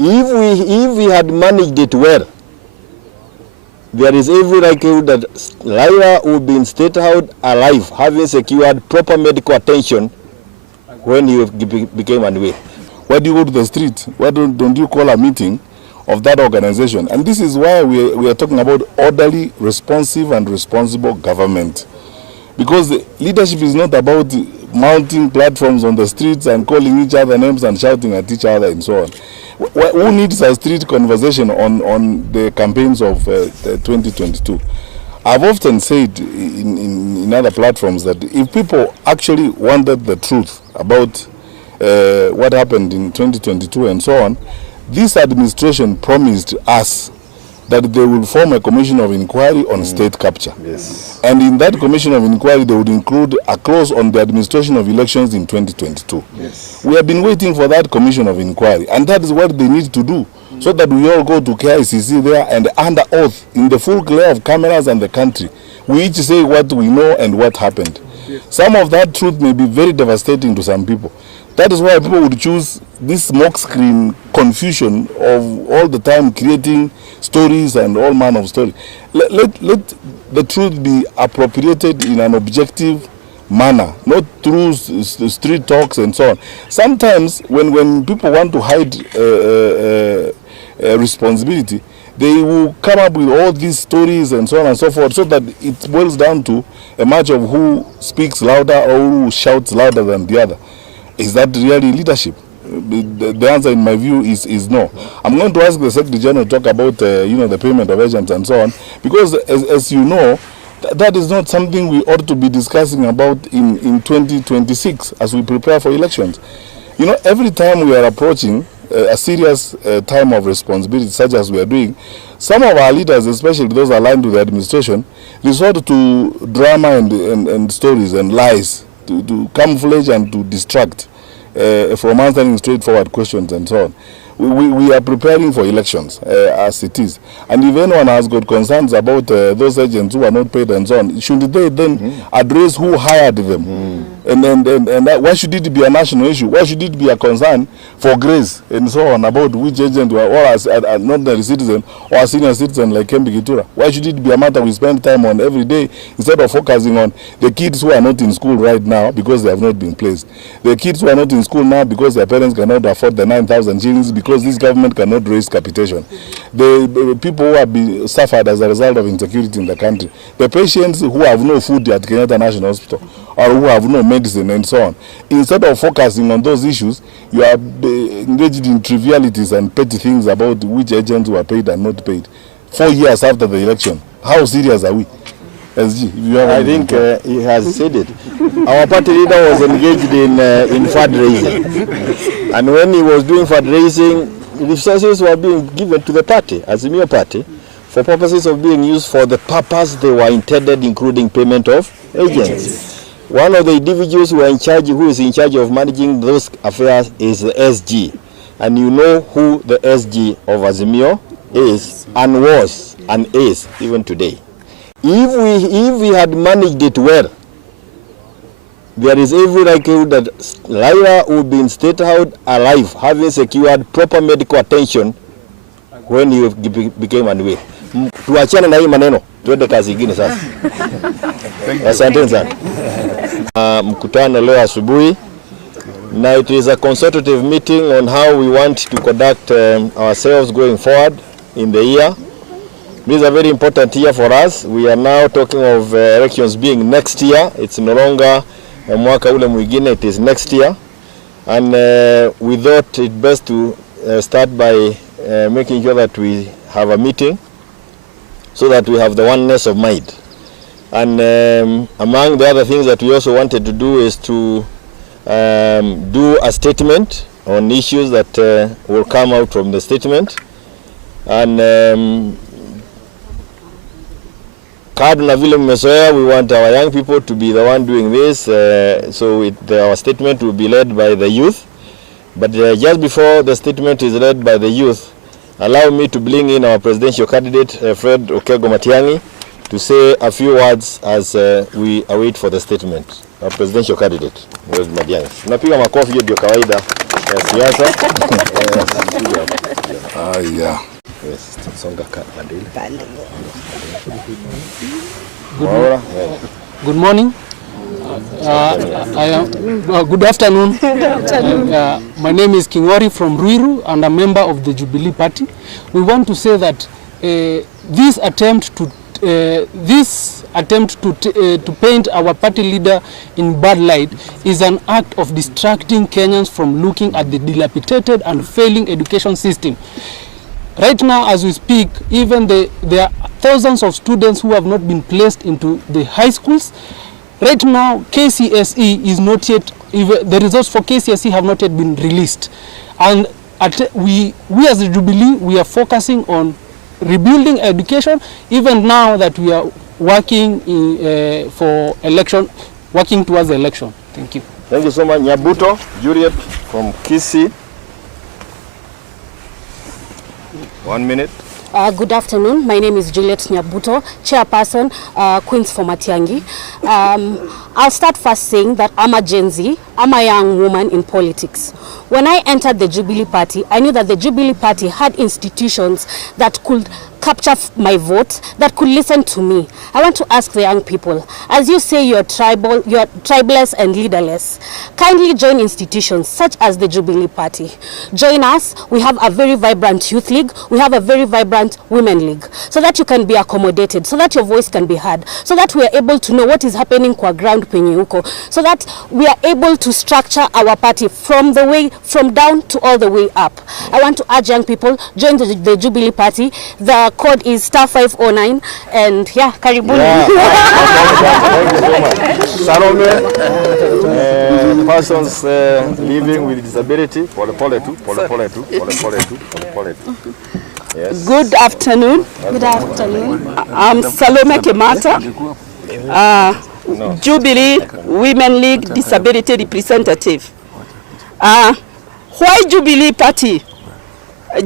If we had managed it well, there is every likelihood that RAILA would be in State House alive, having secured proper medical attention when he became unwell. Why do you go to the street? Why don't you call a meeting of that organization? And this is why we are talking about orderly, responsive and responsible government. Because leadership is not about mounting platforms on the streets and calling each other names and shouting at each other and so on. Who needs a street conversation on the campaigns of 2022? I've often said in other platforms that if people actually wanted the truth about what happened in 2022 and so on, this administration promised us that they will form a commission of inquiry on state capture. Yes. And in that commission of inquiry, they would include a clause on the administration of elections in 2022. Yes. We have been waiting for that commission of inquiry, and that is what they need to do, so that we all go to KICC there and under oath, in the full glare of cameras and the country, we each say what we know and what happened. Some of that truth may be very devastating to some people. That is why people would choose this smokescreen confusion of all the time creating stories and all manner of stories. Let the truth be appropriated in an objective manner, not through street talks and so on. Sometimes when people want to hide responsibility, they will come up with all these stories and so on and so forth, so that it boils down to a match of who speaks louder or who shouts louder than the other. Is that really leadership? The answer, in my view, is no. I'm going to ask the Secretary General to talk about the payment of agents and so on, because as you know, that is not something we ought to be discussing about in 2026 as we prepare for elections. You know, every time we are approaching a serious time of responsibility, such as we are doing, some of our leaders, especially those aligned to the administration, resort to drama and stories and lies to camouflage and to distract from answering straightforward questions and so on. We are preparing for elections as it is. And if anyone has got concerns about those agents who are not paid and so on, should they then address who hired them? And why should it be a national issue? Why should it be a concern for grace and so on about which agent or as an ordinary citizen or a senior citizen like Kembi Gitura? Why should it be a matter we spend time on every day instead of focusing on the kids who are not in school right now because they have not been placed? The kids who are not in school now because their parents cannot afford the 9,000 shillings because this government cannot raise capitation. The people who have been suffered as a result of insecurity in the country. The patients who have no food at Kenyatta National Hospital or who have no medicine and so on. Instead of focusing on those issues, you are engaged in trivialities and petty things about which agents were paid and not paid. 4 years after the election, how serious are we? SG, if you have I think he has said it. Our party leader was engaged in fundraising. And when he was doing fundraising, resources were being given to the party, Azimio Party, for purposes of being used for the purpose they were intended, including payment of agents. One of the individuals who is in charge of managing those affairs is the SG. And you know who the SG of Azimio is and was and is even today. If we had managed it well, there is every likelihood that RAILA would be in State House alive, having secured proper medical attention when he became unwell. Tuachane na hii maneno, tuende kazi ingine sasa. Asante sana. Mkutano leo asubuhi. Now it is a consultative meeting on how we want to conduct ourselves going forward in the year. This is a very important year for us. We are now talking of elections being next year. It's no longer mwaka ule mwingine, it is next year. And we thought it best to start by making sure that we have a meeting so that we have the oneness of mind. And among the other things that we also wanted to do is to do a statement on issues that will come out from the statement. And we want our young people to be the one doing this, so our statement will be led by the youth. But just before the statement is led by the youth, allow me to bring in our presidential candidate, Fred Okego Matiang'i, to say a few words as we await for the statement. Our presidential candidate, Fred Matiang'i. Tunapiga makofi, hiyo ndio kawaida ya siasa. Yeah. Yes, songa kadili. Good morning. Good afternoon. My name is Kingori from Ruiru and a member of the Jubilee Party. We want to say that this attempt to paint our party leader in bad light is an act of distracting Kenyans from looking at the dilapidated and failing education system. Right now, as we speak, even there are thousands of students who have not been placed into the high schools. Right now, KCSE is not yet, the results for KCSE have not yet been released. And we as the Jubilee, we are focusing on rebuilding education, even now that we are working for election, working towards the election. Thank you. Thank you so much. Nyabuto, Juliet from Kisii. 1 minute. Good afternoon. My name is Juliet Nyabuto, chairperson, Queens for Matiangi. I'll start first saying that I'm a Gen Z. I'm a young woman in politics. When I entered the Jubilee Party, I knew that the Jubilee Party had institutions that could capture my vote, that could listen to me. I want to ask the young people, as you say you're tribeless and leaderless, kindly join institutions such as the Jubilee Party. Join us. We have a very vibrant youth league. We have a very vibrant women league, so that you can be accommodated, so that your voice can be heard, so that we are able to know what is happening kwa ground penye huko, so that we are able to structure our party from down to all the way up. I want to urge young people, join the Jubilee Party. The code is *509, and yeah, karibuni. Yeah. Thank you so much. Salome, persons living with disability. Pole tu. Yes. Good afternoon. Good afternoon. I'm Salome Kemata, Jubilee Women League Disability Representative. Why Jubilee Party?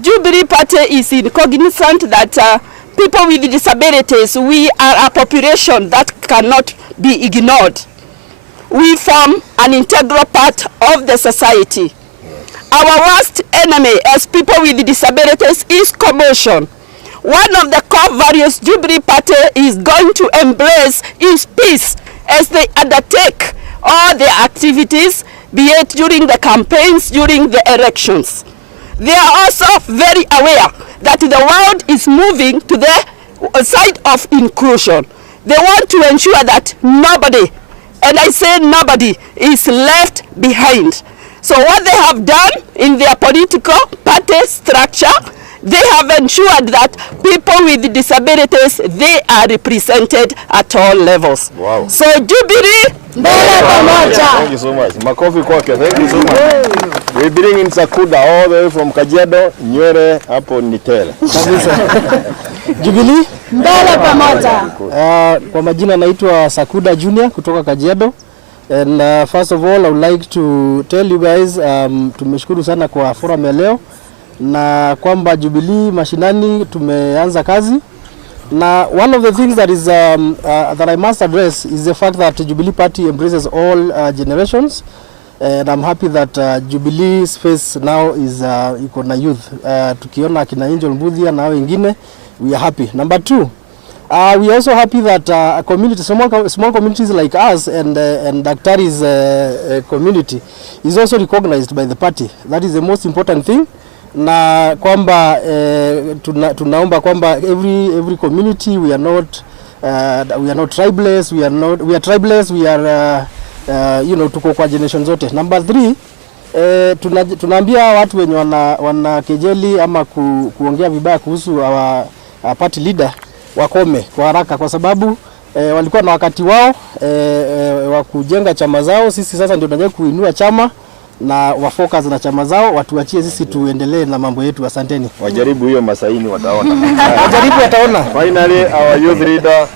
Jubilee Party is cognizant that people with disabilities, we are a population that cannot be ignored. We form an integral part of the society. Our worst enemy as people with disabilities is commotion. One of the core values Jubilee Party is going to embrace is peace as they undertake all their activities, be it during the campaigns, during the elections. They are also very aware that the world is moving to the side of inclusion. They want to ensure that nobody, and I say nobody, is left behind. So what they have done in their political party structure, they have ensured that people with disabilities, they are represented at all levels. Wow. So Jubilee, mbele pamoja. Thank you so much. Makofi kwake. Thank you so much. We bring in Sakuda all the way from Kajiado, Nywere, hapo Nitere. Jubilee, mbele pamoja. Kwa majina naitwa Sakuda Junior kutoka Kajiado. And first of all, I would like to tell you guys, tumeshukuru sana kwa forum ya leo, na kwamba Jubilee mashinani tumeanza kazi. Na one of the things that is that I must address is the fact that Jubilee Party embraces all generations, and I'm happy that Jubilee's face now is iko na youth. Tukiona kina Angel Mbudhia na wengine, we are happy. Number two, we are also happy that a community, small communities like us and Daktari's community is also recognized by the party. That is the most important thing. Na kwamba tunaomba kwamba every community, we are not tribeless, we are tribeless, we are tuko kwa generation zote. Number 3, tunaambia watu wenye wana kejeli ama kuongea vibaya kuhusu our party leader wakome kwa haraka, kwa sababu walikuwa na wakati wao wa kujenga chama zao. Sisi sasa ndio tunataka kuinua chama na wafocus na chama zao, watuachie sisi tuendelee na mambo yetu. Asanteni. Wajaribu hiyo masaini wataona. Wajaribu wataona. Finally, our youth leader,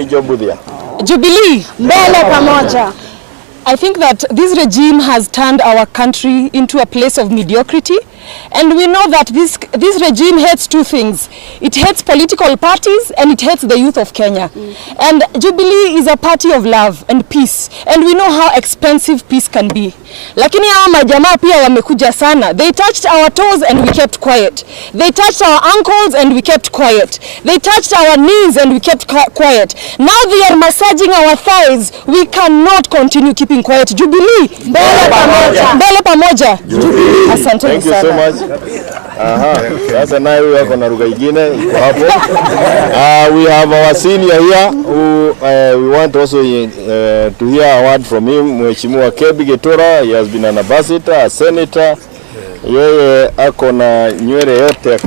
Angel Mbudhia. Jubilee, mbele pamoja. I think that this regime has turned our country into a place of mediocrity, And we know that this regime hates two things. It hates political parties and it hates the youth of Kenya. And Jubilee is a party of love and peace. And we know how expensive peace can be. Lakini hawa majamaa pia wamekuja sana. They touched our toes and we kept quiet. They touched our ankles and we kept quiet. They touched our knees and we kept quiet. Now they are massaging our thighs. We cannot continue keeping quiet. Jubilee, mbele pamoja. Mbele pamoja. Jubilee. Asante Thank you so much. Sasa naye huyu ako na lugha ingine iko hapo. We have our senior here who we want also to hear a word from him. Mheshimiwa Kebi Getora, he has been an ambassador, a senator. Yeye ako na nywele yote